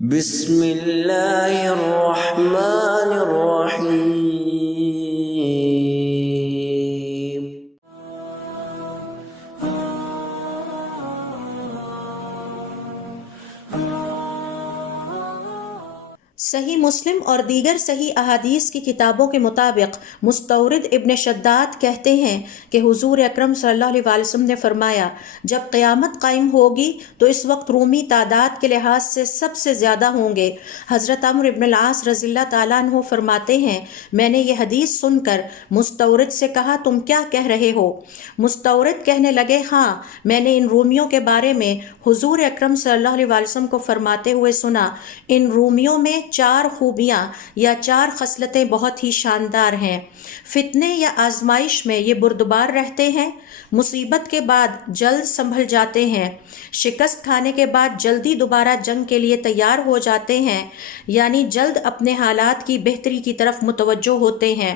بسم اللہ الرحمن الرحیم۔ صحیح مسلم اور دیگر صحیح احادیث کی کتابوں کے مطابق مستورد ابن شداد کہتے ہیں کہ حضور اکرم صلی اللہ علیہ وسلم نے فرمایا، جب قیامت قائم ہوگی تو اس وقت رومی تعداد کے لحاظ سے سب سے زیادہ ہوں گے۔ حضرت عمرو ابن العاص رضی اللہ تعالیٰ عنہ فرماتے ہیں، میں نے یہ حدیث سن کر مستورد سے کہا، تم کیا کہہ رہے ہو؟ مستورد کہنے لگے، ہاں، میں نے ان رومیوں کے بارے میں حضور اکرم صلی اللہ علیہ وسلم کو فرماتے ہوئے سنا، ان رومیوں میں 4 خوبیاں یا 4 خصلتیں بہت ہی شاندار ہیں۔ فتنے یا آزمائش میں یہ بردبار رہتے ہیں، مصیبت کے بعد جلد سنبھل جاتے ہیں، شکست کھانے کے بعد جلدی دوبارہ جنگ کے لیے تیار ہو جاتے ہیں، یعنی جلد اپنے حالات کی بہتری کی طرف متوجہ ہوتے ہیں،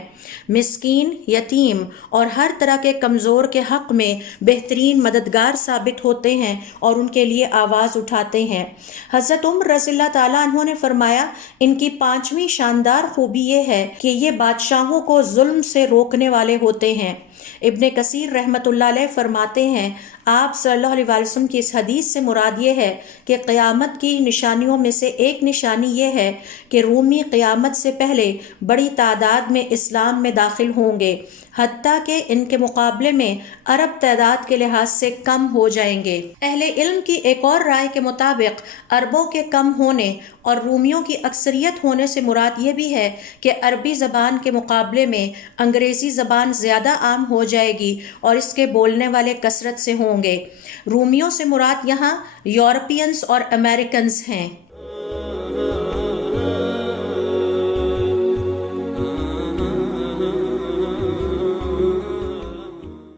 مسکین، یتیم اور ہر طرح کے کمزور کے حق میں بہترین مددگار ثابت ہوتے ہیں اور ان کے لیے آواز اٹھاتے ہیں۔ حضرت عمر رضی اللہ تعالیٰ عنہ نے فرمایا، ان کی 5ویں شاندار خوبی یہ ہے کہ یہ بادشاہوں کو ظلم سے روکنے والے ہوتے ہیں۔ ابن کثیر رحمۃ اللہ علیہ فرماتے ہیں، آپ صلی اللہ علیہ وسلم کی اس حدیث سے مراد یہ ہے کہ قیامت کی نشانیوں میں سے ایک نشانی یہ ہے کہ رومی قیامت سے پہلے بڑی تعداد میں اسلام میں داخل ہوں گے، حتیٰ کہ ان کے مقابلے میں عرب تعداد کے لحاظ سے کم ہو جائیں گے۔ اہل علم کی ایک اور رائے کے مطابق عربوں کے کم ہونے اور رومیوں کی اکثریت ہونے سے مراد یہ بھی ہے کہ عربی زبان کے مقابلے میں انگریزی زبان زیادہ عام ہو جائے گی اور اس کے بولنے والے کثرت سے ہوں گے۔ رومیوں سے مراد یہاں یورپینز اور امریکنز ہیں۔